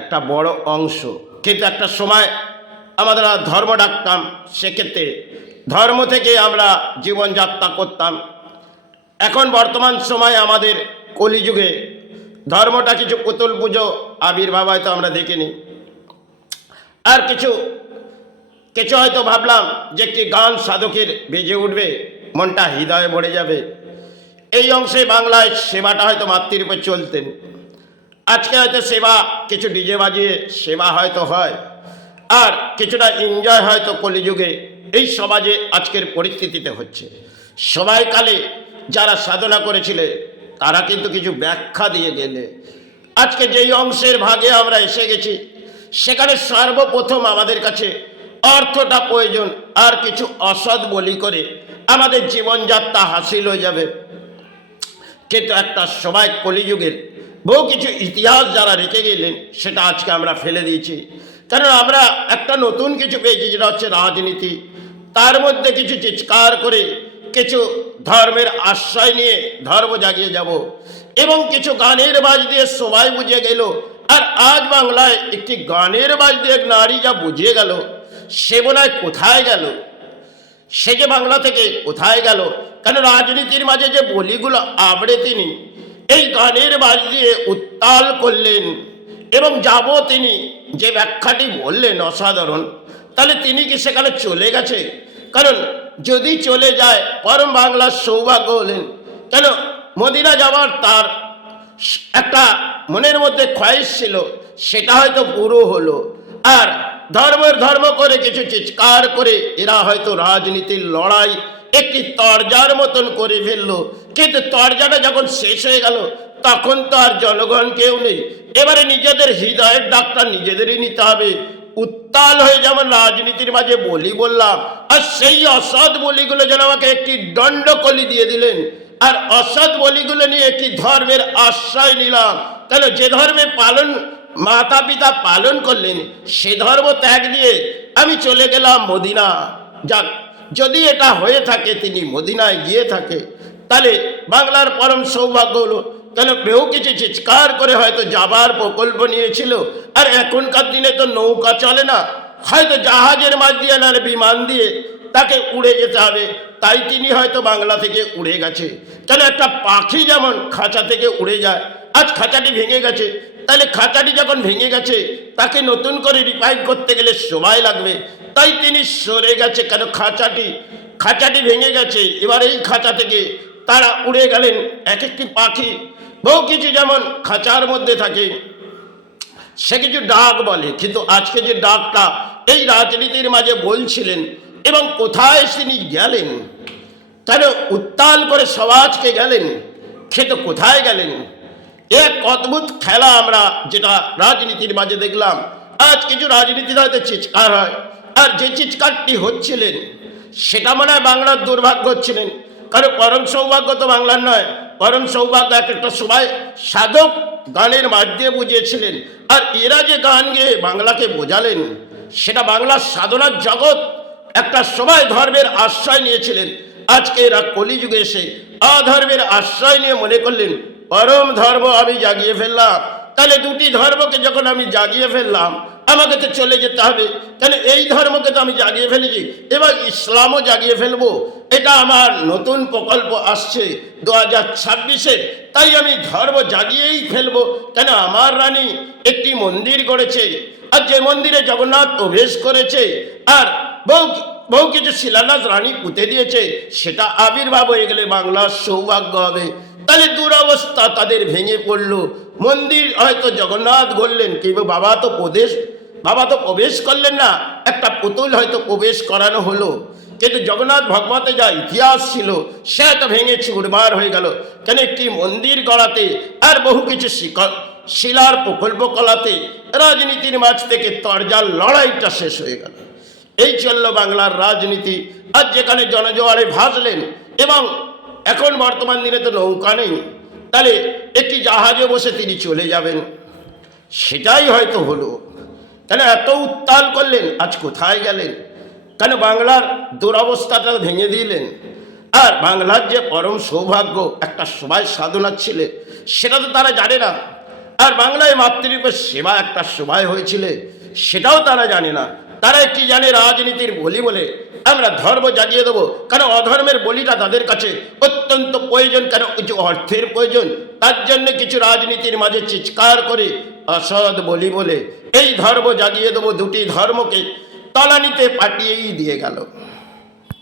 একটা বড় অংশ, কিন্তু একটা সময় আমাদের ধর্ম ডাকতাম, সেক্ষেত্রে ধর্ম থেকে আমরা জীবনযাত্রা করতাম। এখন বর্তমান সময়ে আমাদের কলিযুগে ধর্মটা কিছু পুতুল পুজো আবির্ভাব হয়তো আমরা দেখিনি। আর কিছু কিছু হয়তো ভাবলাম যে একটি গান সাধকের বেজে উঠবে, মনটা হৃদয়ে ভরে যাবে। এই অংশে বাংলায় সেবাটা হয়তো মাতৃরূপে চলতেন। আজকে হয়তো সেবা কিছু ডিজে বাজিয়ে সেবা হয়তো হয়, আর কিছুটা এনজয় হয়তো কলিযুগে এই সমাজে আজকের পরিস্থিতিতে হচ্ছে। সময়কালে যারা সাধনা করেছিলে তারা কিন্তু কিছু ব্যাখ্যা দিয়ে গেলে। আজকে যেই অংশের ভাগে আমরা এসে গেছি, সেখানে সর্বপ্রথম আমাদের কাছে অর্থটা প্রয়োজন, আর কিছু অসৎ বলি করে আমাদের জীবনযাত্রা হাসিল হয়ে যাবে। কিন্তু একটা সময় কলিযুগের বহু কিছু ইতিহাস যারা রেখে গেলেন, সেটা আজকে আমরা ফেলে দিয়েছি। কারণ আমরা একটা নতুন কিছু পেয়েছি, যেটা হচ্ছে রাজনীতি। তার মধ্যে কিছু চিৎকার করে কিছু ধর্মের আশ্রয় নিয়ে ধর্ম জাগিয়ে যাব, এবং কিছু গানের বাজ দিয়ে সবাই বুঝে গেল। আর আজ বাংলায় একটি গানের বাজ দিয়ে এক নারী যা বুঝিয়ে গেল, সে বোনায় কোথায় গেল? সে যে বাংলা থেকে কোথায় গেল? কেন রাজনীতির মাঝে যে বলিগুলো আবড়ে তিনি এই গানের বাজ দিয়ে উত্তাল করলেন, এবং যাব তিনি যে ব্যাখ্যাটি বললেন অসাধারণ, তাহলে তিনি কি সেখানে চলে গেছে? কারণ যদি চলে যায়, পরম বাংলার সৌভাগ্য হলেন। কেন মদিনা যাওয়ার তার একটা মনের মধ্যে খয়েশ ছিল, সেটা হয়তো পুরো হলো। আর ধর্ম করে কিছু চিৎকার করে এরা হয়তো রাজনীতির লড়াই একটি তরজার মতন করে ফেললো। কিন্তু তরজাটা যখন শেষ হয়ে গেল, তখন তো আর জনগণ কেউ নেই। এবারে নিজেদের হৃদয়ের ডাক্তার নিজেদেরই নিতে হবে। উত্তাল হয়ে যেমন রাজনীতির মাঝে বলি বললাম, আর সেই অসৎ বলিগুলো যেন আমাকে একটি দণ্ডকলি দিয়ে দিলেন, আর অসৎ বলিগুলো নিয়ে একটি ধর্মের আশ্রয় নিলাম। কেন যে ধর্মে পালন মাতা পিতা পালন করলেন, সে ধর্ম ত্যাগ দিয়ে আমি চলে গেলাম মদিনা। যাক, যদি এটা হয়ে থাকে, তিনি মদিনায় গিয়ে থাকে, তাহলে বাংলার পরম সৌভাগ্য হলো। কেন কেউ কিছু চিৎকার করে হয়তো যাবার প্রকল্প নিয়েছিল, আর এখনকার দিনে তো নৌকা চলে না, হয়তো জাহাজের মাঝ দিয়ে না বিমান দিয়ে তাকে উড়ে যেতে হবে। তাই তিনি হয়তো বাংলা থেকে উড়ে গেছে। কেন একটা পাখি যেমন খাঁচা থেকে উড়ে যায়, আজ খাঁচাটি ভেঙে গেছে, তাহলে খাঁচাটি যখন ভেঙে গেছে, তাকে নতুন করে রিপাইভ করতে গেলে সময় লাগবে। তাই তিনি সরে গেছে। কেন খাঁচাটি ভেঙে গেছে, এবার এই খাঁচা থেকে তারা উড়ে গেলেন। এক একটি পাখি বহু কিছু যেমন খাঁচার মধ্যে থাকে, সে কিছু ডাক বলে, কিন্তু আজকে যে ডাকটা এই রাজনীতির মাঝে বলছিলেন, এবং কোথায় তিনি গেলেন? কেন উত্তাল করে সমাজকে গেলেন, খেতে কোথায় গেলেন? এক অদ্ভুত খেলা আমরা যেটা রাজনীতির মাঝে দেখলাম। আজ কিছু রাজনীতির হয়তো চিৎকার হয়, আর যে চিৎকারটি হচ্ছিলেন সেটা মনে হয় বাংলার দুর্ভাগ্য হচ্ছিলেন। কারণ পরম সৌভাগ্য তো বাংলার নয়, পরম সৌভাগ্য এক একটা সময় সাধক গানের মাধ্যমে বুঝিয়েছিলেন। আর এরা যে গান গেয়ে বাংলাকে বোঝালেন, সেটা বাংলার সাধনার জগৎ একটা সময় ধর্মের আশ্রয় নিয়েছিলেন। আজকে এরা কলিযুগে এসে অধর্মের আশ্রয় নিয়ে মনে করলেন পরম ধর্ম আমি জাগিয়ে ফেললাম। তাহলে দুটি ধর্মকে যখন আমি জাগিয়ে ফেললাম, আমাকে তো চলে যেতে হবে। তাহলে এই ধর্মকে তো আমি জাগিয়ে ফেলেছি, এবার ইসলামও জাগিয়ে ফেলবো। এটা আমার নতুন প্রকল্প আসছে 2026-এ, তাই আমি ধর্ম জাগিয়েই ফেলবো। কেন আমার রানী একটি মন্দির গড়েছে, আর যে মন্দিরে জগন্নাথ প্রবেশ করেছে, আর বহু কিছু শিলান্যাস রানী পুঁতে দিয়েছে, সেটা আবির্ভাব হয়ে গেলে বাংলার সৌভাগ্য হবে। তাহলে দুরবস্থা তাদের ভেঙে পড়লো। মন্দির হয়তো জগন্নাথ গড়লেন, কিন্তু বাবা তো প্রবেশ করলেন না, একটা পুতুল হয়তো প্রবেশ করানো হলো। কিন্তু জগন্নাথ ভগবতে যা ইতিহাস ছিল, সে হয়তো ভেঙে চুরমার হয়ে গেল। কেন একটি মন্দির গড়াতে আর বহু কিছু শিলার প্রকল্প করাতে রাজনীতির মাঝ থেকে তরজার লড়াইটা শেষ হয়ে গেল। এই চলল বাংলার রাজনীতি। আর যেখানে জনজোয়ারে ভাসলেন, এবং এখন বর্তমান দিনে তো নৌকা নেই, তাহলে একটি জাহাজে বসে তিনি চলে যাবেন, সেটাই হয়তো হলো। কেন এত উত্তাল করলেন, আজ কোথায় গেলেন? কেন বাংলার দুরবস্থাটা ভেঙে দিলেন। আর বাংলার যে পরম সৌভাগ্য একটা সময় সাধনা ছিল, সেটা তো তারা জানে না। আর বাংলায় মাতৃরূপে সেবা একটা সময় হয়েছিল, সেটাও তারা জানে না। তারা কি জানে? রাজনীতির বলি বলে আমরা ধর্ম জাগিয়ে দেবো। কারণ অধর্মের বলিটা তাদের কাছে অত্যন্ত প্রয়োজন, কেন কিছু অর্থের প্রয়োজন। তার জন্য কিছু রাজনীতির মাঝে চিৎকার করে অসৎ বলি বলে এই ধর্ম জাগিয়ে দেবো, দুটি ধর্মকে তলানিতে পাঠিয়েই দিয়ে গেল।